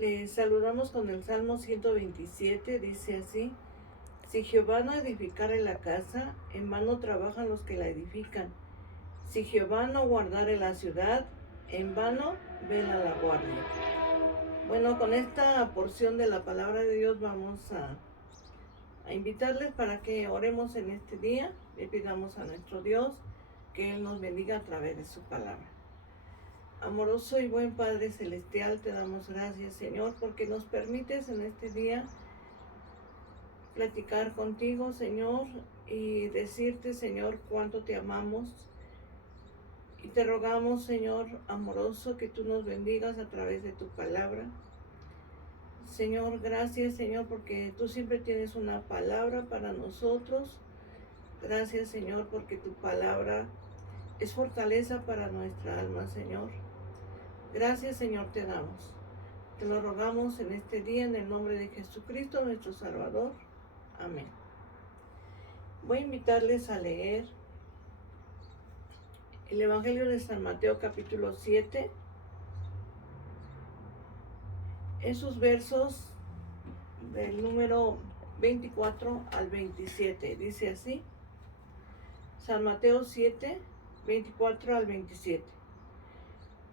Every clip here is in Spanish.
Les saludamos con el Salmo 127, dice así: Si Jehová no edificare la casa, en vano trabajan los que la edifican. Si Jehová no guardare la ciudad, en vano vela la guardia. Bueno, con esta porción de la palabra de Dios vamos a invitarles para que oremos en este día. Le pidamos a nuestro Dios que Él nos bendiga a través de su palabra. Amoroso y buen Padre Celestial, te damos gracias, Señor, porque nos permites en este día platicar contigo, Señor, y decirte, Señor, cuánto te amamos. Y te rogamos, Señor amoroso, que tú nos bendigas a través de tu palabra. Señor, gracias, Señor, porque tú siempre tienes una palabra para nosotros. Gracias, Señor, porque tu palabra es fortaleza para nuestra alma, Señor. Gracias, Señor, te damos. Te lo rogamos en este día en el nombre de Jesucristo, nuestro Salvador. Amén. Voy a invitarles a leer el Evangelio de San Mateo capítulo 7, en sus versos del número 24 al 27. Dice así: San Mateo 7, 24 al 27.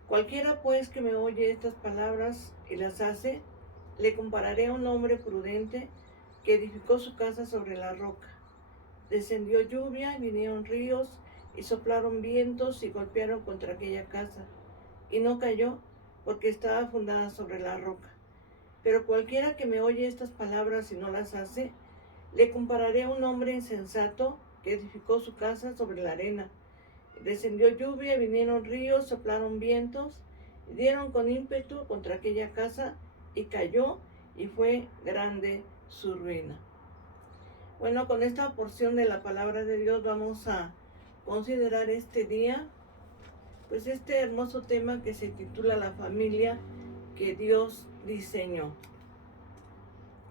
Cualquiera pues que me oye estas palabras y las hace, le compararé a un hombre prudente que edificó su casa sobre la roca. Descendió lluvia, vinieron ríos y soplaron vientos y golpearon contra aquella casa, y no cayó, porque estaba fundada sobre la roca. Pero cualquiera que me oye estas palabras y no las hace, le compararé a un hombre insensato que edificó su casa sobre la arena. Descendió lluvia, vinieron ríos, soplaron vientos, y dieron con ímpetu contra aquella casa, y cayó, y fue grande su ruina. Bueno, con esta porción de la palabra de Dios vamos a considerar este día, pues este hermoso tema que se titula La familia que Dios diseñó.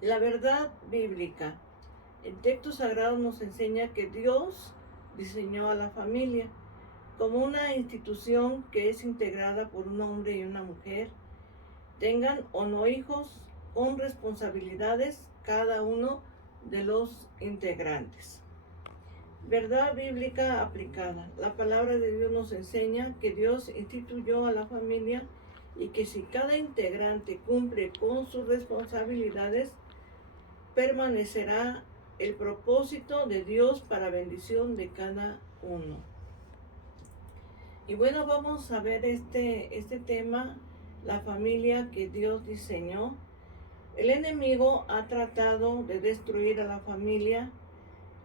La verdad bíblica. El texto sagrado nos enseña que Dios diseñó a la familia como una institución que es integrada por un hombre y una mujer, tengan o no hijos, con responsabilidades cada uno de los integrantes. Verdad bíblica aplicada. La palabra de Dios nos enseña que Dios instituyó a la familia y que si cada integrante cumple con sus responsabilidades, permanecerá el propósito de Dios para bendición de cada uno. Y bueno, vamos a ver este tema, la familia que Dios diseñó. El enemigo ha tratado de destruir a la familia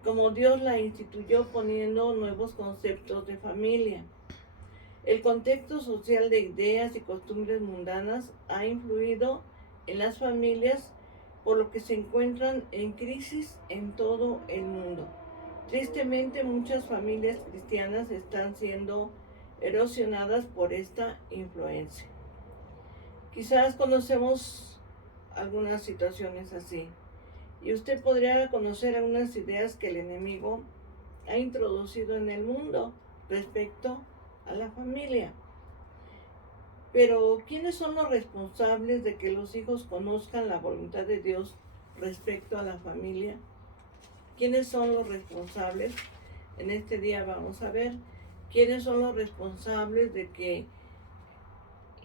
como Dios la instituyó, poniendo nuevos conceptos de familia. El contexto social de ideas y costumbres mundanas ha influido en las familias, por lo que se encuentran en crisis en todo el mundo. Tristemente, muchas familias cristianas están siendo erosionadas por esta influencia. Quizás conocemos algunas situaciones así, y usted podría conocer algunas ideas que el enemigo ha introducido en el mundo respecto a la familia. Pero, ¿quiénes son los responsables de que los hijos conozcan la voluntad de Dios respecto a la familia? ¿Quiénes son los responsables? En este día vamos a ver quiénes son los responsables de que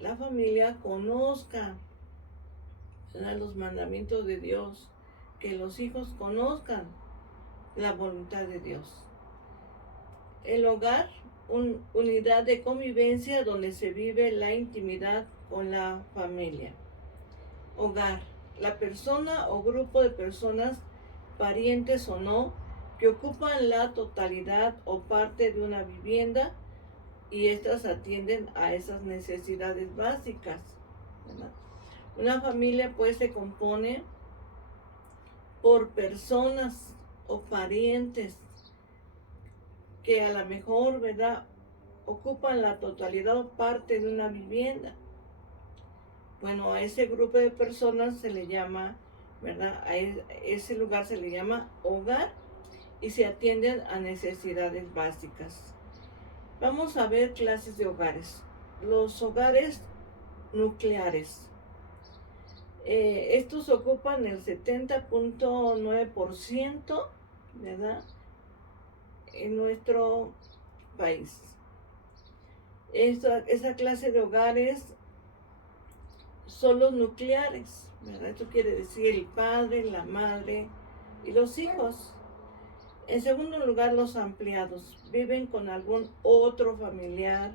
la familia conozca los mandamientos de Dios, que los hijos conozcan la voluntad de Dios. El hogar, unidad de convivencia donde se vive la intimidad con la familia. Hogar, la persona o grupo de personas, parientes o no, que ocupan la totalidad o parte de una vivienda y estas atienden a esas necesidades básicas, ¿verdad? Una familia pues se compone por personas o parientes que a lo mejor, ¿verdad?, ocupan la totalidad o parte de una vivienda. Bueno, a ese grupo de personas se le llama, ¿verdad?, a ese lugar se le llama hogar y se atienden a necesidades básicas. Vamos a ver clases de hogares. Los hogares nucleares. Estos ocupan el 70.9%, ¿verdad?, en nuestro país. Esa clase de hogares son los nucleares, ¿verdad? Esto quiere decir el padre, la madre y los hijos. En segundo lugar, los ampliados viven con algún otro familiar,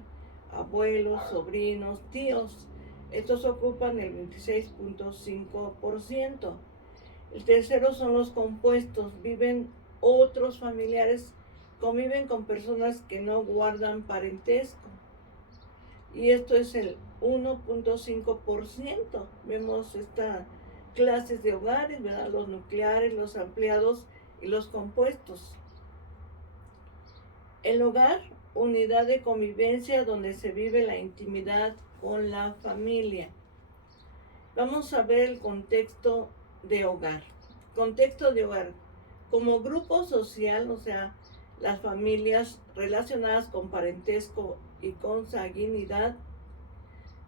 abuelos, sobrinos, tíos. Estos ocupan el 26.5%. El tercero son los compuestos, viven otros familiares, conviven con personas que no guardan parentesco. Y esto es el 1.5%. Vemos estas clases de hogares, ¿verdad? Los nucleares, los ampliados y los compuestos. El hogar, unidad de convivencia donde se vive la intimidad con la familia. Vamos a ver el contexto de hogar. Contexto de hogar. Como grupo social, o sea, las familias relacionadas con parentesco y consanguinidad,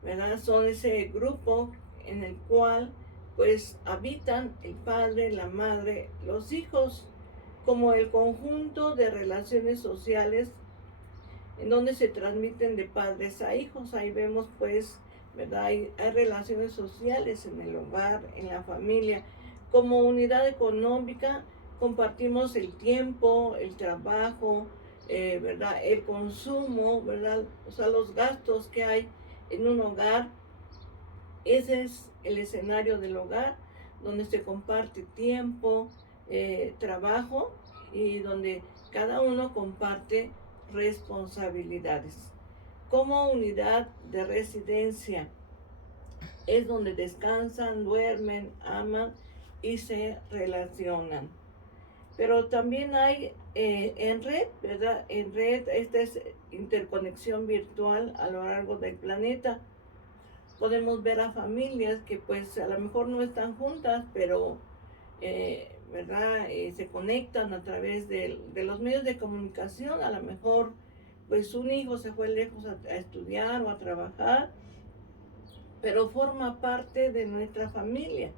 ¿verdad?, son ese grupo en el cual pues habitan el padre, la madre, los hijos, como el conjunto de relaciones sociales en donde se transmiten de padres a hijos. Ahí vemos pues, ¿verdad?, hay relaciones sociales en el hogar, en la familia. Como unidad económica compartimos el tiempo, el trabajo, ¿verdad?, el consumo, ¿verdad?, o sea, los gastos que hay en un hogar. Ese es el escenario del hogar, donde se comparte tiempo, trabajo, y donde cada uno comparte responsabilidades. Como unidad de residencia es donde descansan, duermen, aman y se relacionan. Pero también hay en red, ¿verdad? En red, esta es interconexión virtual a lo largo del planeta. Podemos ver a familias que pues a lo mejor no están juntas, pero ¿verdad?, se conectan a través de los medios de comunicación. A lo mejor pues un hijo se fue lejos a estudiar o a trabajar, pero forma parte de nuestra familia.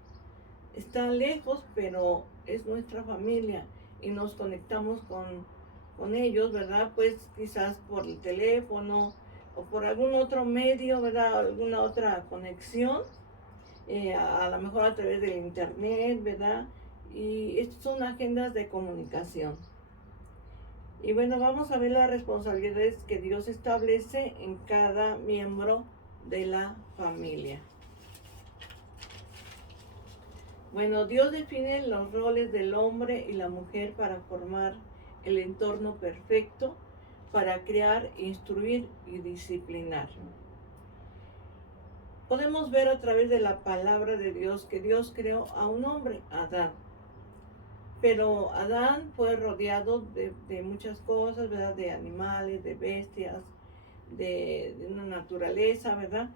Está lejos, pero es nuestra familia y nos conectamos con ellos, ¿verdad? Pues quizás por el teléfono o por algún otro medio, ¿verdad? Alguna otra conexión, a lo mejor a través del internet, ¿verdad? Y estas son agendas de comunicación. Y bueno, vamos a ver las responsabilidades que Dios establece en cada miembro de la familia. Bueno, Dios define los roles del hombre y la mujer para formar el entorno perfecto, para crear, instruir y disciplinar. Podemos ver a través de la palabra de Dios que Dios creó a un hombre, Adán. Pero Adán fue rodeado de muchas cosas, ¿verdad? De animales, de bestias, de una naturaleza, ¿verdad?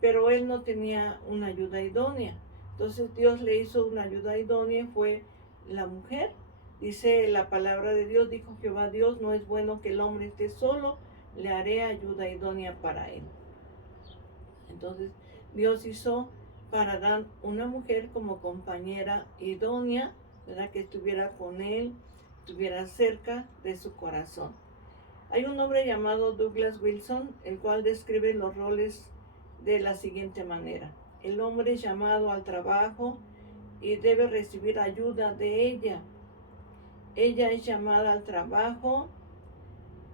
Pero él no tenía una ayuda idónea. Entonces Dios le hizo una ayuda idónea, fue la mujer. Dice la palabra de Dios, dijo Jehová Dios, no es bueno que el hombre esté solo, le haré ayuda idónea para él. Entonces Dios hizo para Adán una mujer como compañera idónea, ¿verdad?, que estuviera con él, estuviera cerca de su corazón. Hay un hombre llamado Douglas Wilson, el cual describe los roles de la siguiente manera. El hombre es llamado al trabajo y debe recibir ayuda de ella. Ella es llamada al trabajo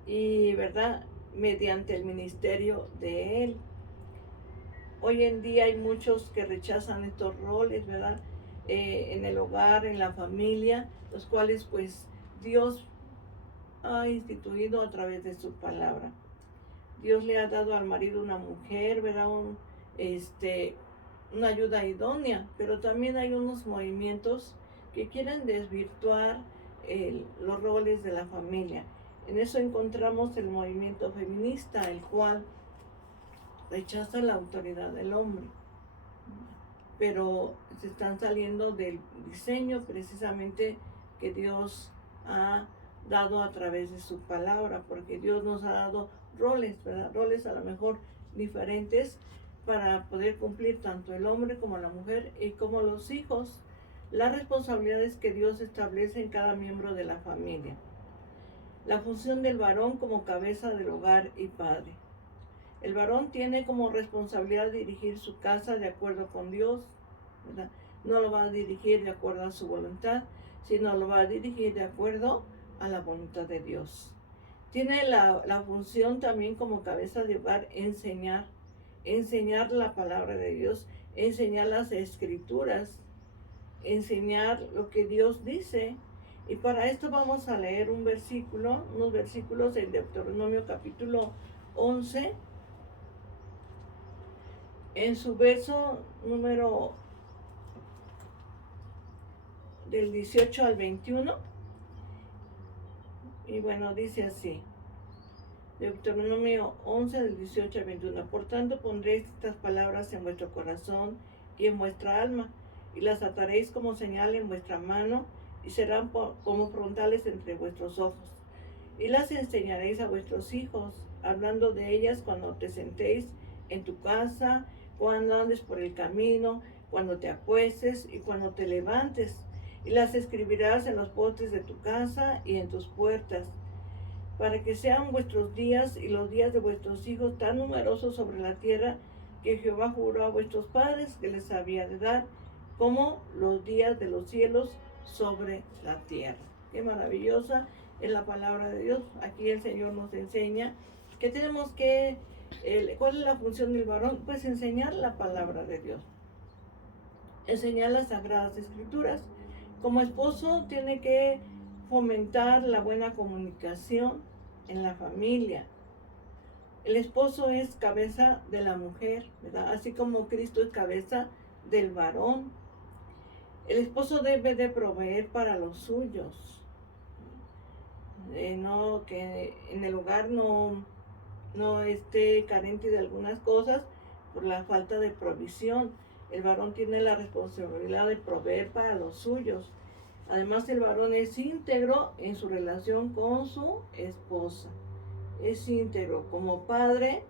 y, ¿verdad?, mediante el ministerio de él. Hoy en día hay muchos que rechazan estos roles, ¿verdad?, en el hogar, en la familia, los cuales pues Dios ha instituido a través de su palabra. Dios le ha dado al marido una mujer, ¿verdad?, una ayuda idónea, pero también hay unos movimientos que quieren desvirtuar los roles de la familia. En eso encontramos el movimiento feminista, el cual rechaza la autoridad del hombre, pero se están saliendo del diseño precisamente que Dios ha dado a través de su palabra, porque Dios nos ha dado roles, ¿verdad? Roles a lo mejor diferentes, para poder cumplir tanto el hombre como la mujer y como los hijos las responsabilidades que Dios establece en cada miembro de la familia. La función del varón como cabeza del hogar y padre. El varón tiene como responsabilidad dirigir su casa de acuerdo con Dios, ¿verdad? No lo va a dirigir de acuerdo a su voluntad, sino lo va a dirigir de acuerdo a la voluntad de Dios. Tiene la función también como cabeza de hogar enseñar la palabra de Dios, enseñar las escrituras, enseñar lo que Dios dice. Y para esto vamos a leer unos versículos del Deuteronomio capítulo 11, en su verso número del 18 al 21. Y bueno, dice así. Deuteronomio 11 del 18 al 21. Por tanto pondréis estas palabras en vuestro corazón y en vuestra alma, y las ataréis como señal en vuestra mano, y serán como frontales entre vuestros ojos. Y las enseñaréis a vuestros hijos, hablando de ellas cuando te sentéis en tu casa, cuando andes por el camino, cuando te acuestes y cuando te levantes. Y las escribirás en los postes de tu casa y en tus puertas, para que sean vuestros días y los días de vuestros hijos tan numerosos sobre la tierra que Jehová juró a vuestros padres que les había de dar, como los días de los cielos sobre la tierra. Qué maravillosa es la palabra de Dios. Aquí el Señor nos enseña que tenemos que, ¿cuál es la función del varón? Pues enseñar la palabra de Dios, enseñar las sagradas escrituras. Como esposo tiene que fomentar la buena comunicación en la familia. El esposo es cabeza de la mujer, ¿verdad? Así como Cristo es cabeza del varón. El esposo debe de proveer para los suyos. No, que en el hogar no esté carente de algunas cosas por la falta de provisión. El varón tiene la responsabilidad de proveer para los suyos. Además, el varón es íntegro en su relación con su esposa. Es íntegro. Como padre,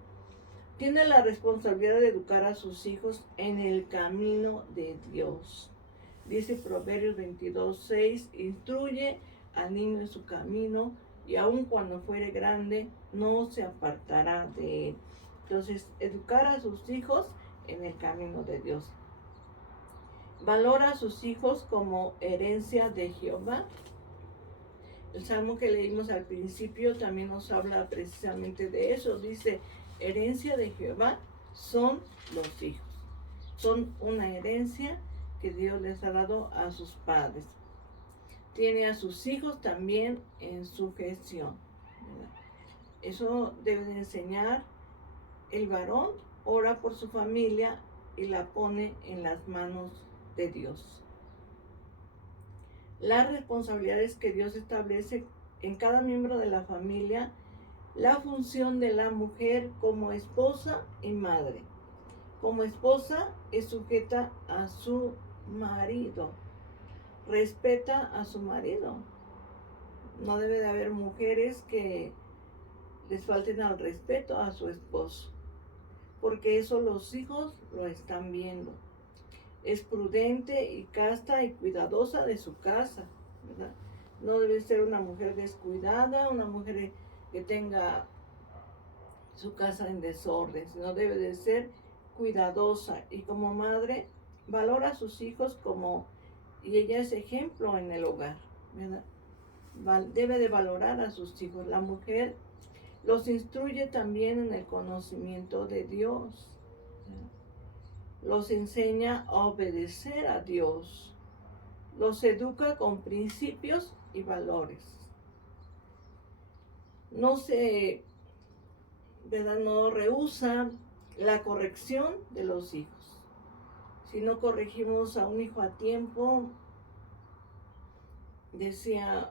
tiene la responsabilidad de educar a sus hijos en el camino de Dios. Dice Proverbios 22:6, instruye al niño en su camino, y aun cuando fuere grande, no se apartará de él. Entonces, educar a sus hijos en el camino de Dios. Valora a sus hijos como herencia de Jehová. El salmo que leímos al principio también nos habla precisamente de eso. Dice, herencia de Jehová son los hijos. Son una herencia que Dios les ha dado a sus padres. Tiene a sus hijos también en sujeción, ¿verdad? Eso debe de enseñar el varón. Ora por su familia y la pone en las manos de Dios. Las responsabilidades que Dios establece en cada miembro de la familia, la función de la mujer como esposa y madre. Como esposa es sujeta a su marido, respeta a su marido. No debe de haber mujeres que les falten al respeto a su esposo, porque eso los hijos lo están viendo. Es prudente y casta y cuidadosa de su casa, ¿verdad? No debe ser una mujer descuidada, una mujer que tenga su casa en desorden, sino debe de ser cuidadosa. Y como madre, valora a sus hijos y ella es ejemplo en el hogar, ¿verdad? Debe de valorar a sus hijos. La mujer los instruye también en el conocimiento de Dios, ¿verdad? Los enseña a obedecer a Dios, los educa con principios y valores. No rehúsa la corrección de los hijos. Si no corregimos a un hijo a tiempo, decía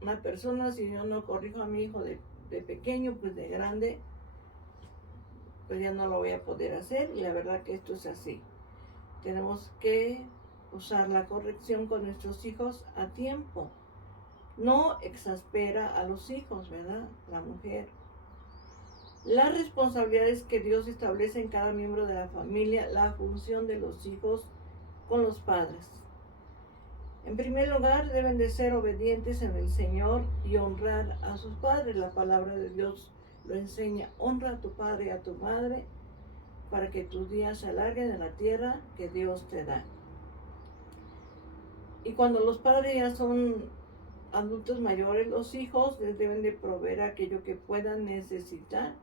una persona, si yo no corrijo a mi hijo de pequeño, pues de grande, pues ya no lo voy a poder hacer. Y la verdad que esto es así. Tenemos que usar la corrección con nuestros hijos a tiempo. No exaspera a los hijos, ¿verdad? La mujer Las responsabilidades que Dios establece en cada miembro de la familia, la función de los hijos con los padres. En primer lugar, deben de ser obedientes en el Señor y honrar a sus padres. La palabra de Dios lo enseña. Honra a tu padre y a tu madre para que tus días se alarguen en la tierra que Dios te da. Y cuando los padres ya son adultos mayores, los hijos les deben de proveer aquello que puedan necesitar.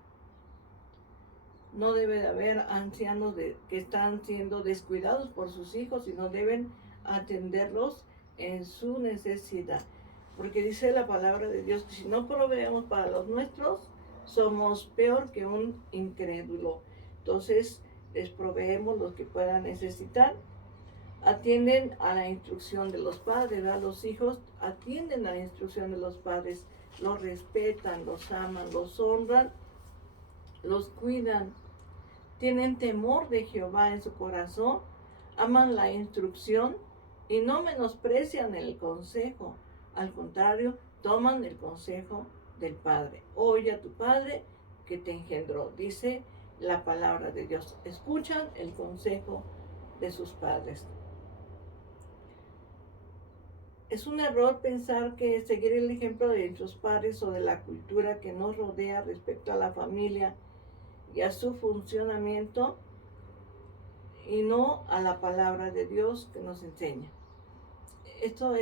No debe de haber ancianos que están siendo descuidados por sus hijos, sino deben atenderlos en su necesidad. Porque dice la palabra de Dios que si no proveemos para los nuestros, somos peor que un incrédulo. Entonces, les proveemos lo que puedan necesitar. Atienden a la instrucción de los padres, ¿verdad? Los hijos atienden a la instrucción de los padres, los respetan, los aman, los honran, los cuidan, tienen temor de Jehová en su corazón, aman la instrucción y no menosprecian el consejo. Al contrario, toman el consejo del Padre. Oye a tu Padre que te engendró, dice la palabra de Dios. Escuchan el consejo de sus padres. Es un error pensar que seguir el ejemplo de nuestros padres o de la cultura que nos rodea respecto a la familia y a su funcionamiento y no a la palabra de Dios que nos enseña. Esto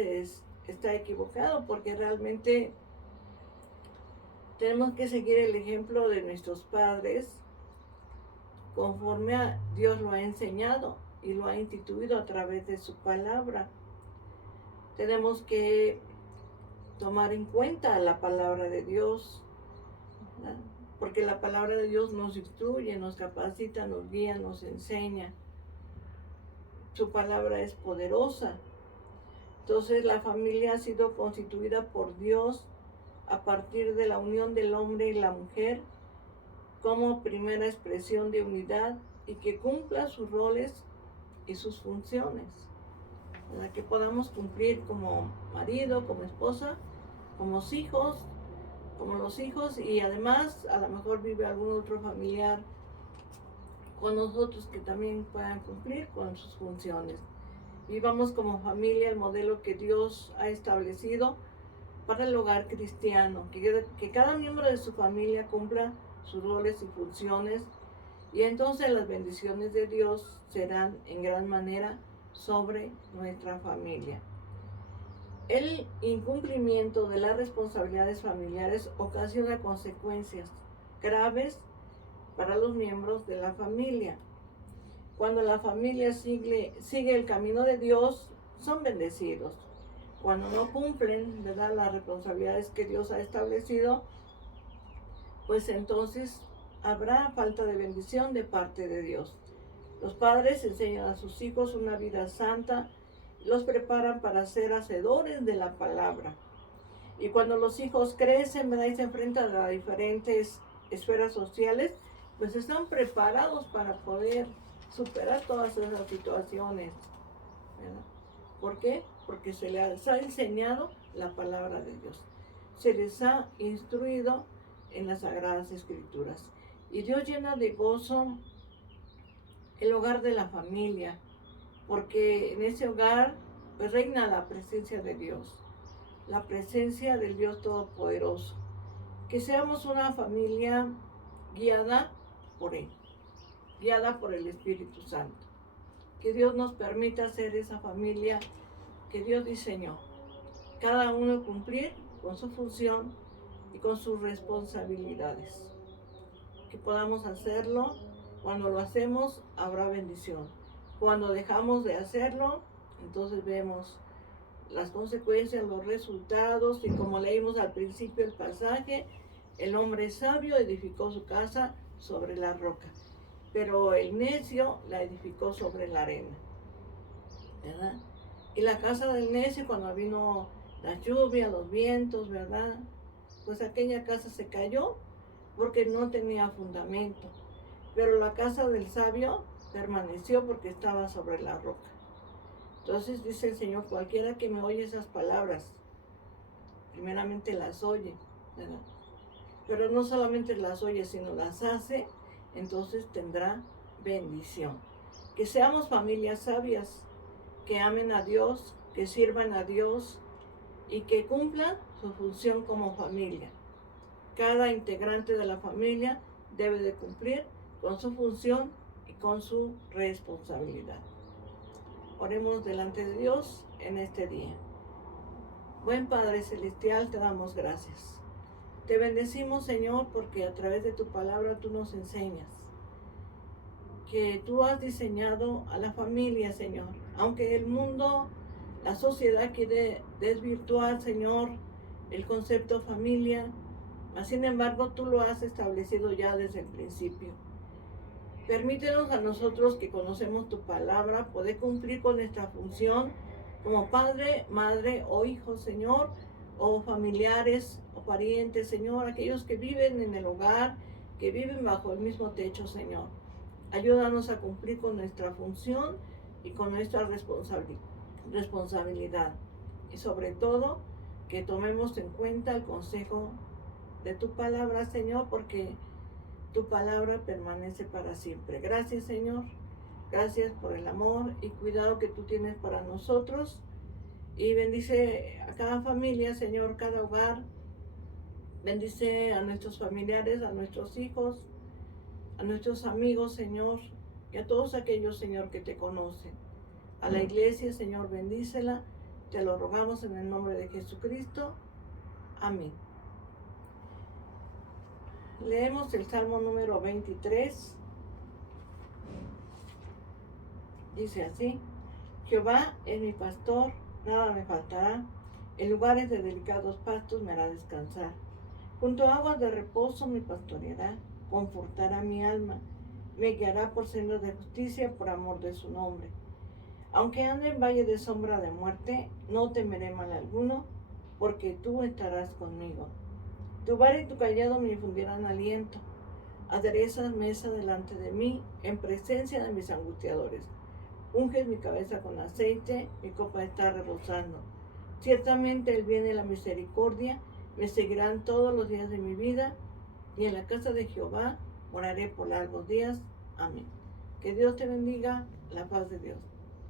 está equivocado porque realmente tenemos que seguir el ejemplo de nuestros padres conforme a Dios lo ha enseñado y lo ha instituido a través de su palabra. Tenemos que tomar en cuenta la palabra de Dios, ¿verdad? Porque la palabra de Dios nos instruye, nos capacita, nos guía, nos enseña. Su palabra es poderosa. Entonces la familia ha sido constituida por Dios a partir de la unión del hombre y la mujer como primera expresión de unidad y que cumpla sus roles y sus funciones, para que podamos cumplir como marido, como esposa, como los hijos y además a lo mejor vive algún otro familiar con nosotros que también puedan cumplir con sus funciones. Vivamos como familia el modelo que Dios ha establecido para el hogar cristiano, que cada miembro de su familia cumpla sus roles y funciones y entonces las bendiciones de Dios serán en gran manera sobre nuestra familia. El incumplimiento de las responsabilidades familiares ocasiona consecuencias graves para los miembros de la familia. Cuando la familia sigue el camino de Dios, son bendecidos. Cuando no cumplen, ¿verdad?, las responsabilidades que Dios ha establecido, pues entonces habrá falta de bendición de parte de Dios. Los padres enseñan a sus hijos una vida santa, los preparan para ser hacedores de la palabra. Y cuando los hijos crecen, ¿verdad?, y se enfrentan a diferentes esferas sociales, pues están preparados para poder superar todas esas situaciones, ¿verdad? ¿Por qué? Porque se les ha enseñado la palabra de Dios. Se les ha instruido en las Sagradas Escrituras. Y Dios llena de gozo el hogar de la familia, porque en ese hogar pues reina la presencia de Dios, la presencia del Dios Todopoderoso. Que seamos una familia guiada por Él, guiada por el Espíritu Santo. Que Dios nos permita ser esa familia que Dios diseñó. Cada uno cumplir con su función y con sus responsabilidades. Que podamos hacerlo. Cuando lo hacemos, habrá bendición. Cuando dejamos de hacerlo, entonces vemos las consecuencias, los resultados, y como leímos al principio el pasaje, el hombre sabio edificó su casa sobre la roca, pero el necio la edificó sobre la arena, ¿verdad? Y la casa del necio, cuando vino la lluvia, los vientos, ¿verdad?, pues aquella casa se cayó porque no tenía fundamento. Pero la casa del sabio permaneció porque estaba sobre la roca. Entonces dice el Señor, cualquiera que me oye esas palabras, primeramente las oye, ¿verdad?, pero no solamente las oye, sino las hace, entonces tendrá bendición. Que seamos familias sabias, que amen a Dios, que sirvan a Dios y que cumplan su función como familia. Cada integrante de la familia debe de cumplir con su función y con su responsabilidad. Oremos delante de Dios en este día. Buen Padre Celestial, te damos gracias. Te bendecimos, Señor, porque a través de tu palabra tú nos enseñas que tú has diseñado a la familia, Señor. Aunque el mundo, la sociedad quiere desvirtuar, Señor, el concepto familia, sin embargo tú lo has establecido ya desde el principio. Permítenos a nosotros que conocemos tu palabra poder cumplir con nuestra función como padre, madre o hijo, Señor, o familiares o parientes, Señor, aquellos que viven en el hogar, que viven bajo el mismo techo, Señor. Ayúdanos a cumplir con nuestra función y con nuestra responsabilidad. Y sobre todo, que tomemos en cuenta el consejo de tu palabra, Señor, porque tu palabra permanece para siempre. Gracias, Señor. Gracias por el amor y cuidado que tú tienes para nosotros. Y bendice a cada familia, Señor, cada hogar. Bendice a nuestros familiares, a nuestros hijos, a nuestros amigos, Señor, y a todos aquellos, Señor, que te conocen. A la iglesia, Señor, bendícela. Te lo rogamos en el nombre de Jesucristo. Amén. Leemos el Salmo número 23. Dice así: Jehová es mi pastor, nada me faltará. En lugares de delicados pastos me hará descansar. Junto a aguas de reposo me pastoreará, confortará mi alma. Me guiará por sendas de justicia por amor de su nombre. Aunque ande en valle de sombra de muerte, no temeré mal alguno, porque tú estarás conmigo. Tu vara y tu cayado me infundirán aliento. Aderezas mesa delante de mí, en presencia de mis angustiadores. Unges mi cabeza con aceite, mi copa está rebosando. Ciertamente el bien y la misericordia me seguirán todos los días de mi vida, y en la casa de Jehová moraré por largos días. Amén. Que Dios te bendiga, la paz de Dios.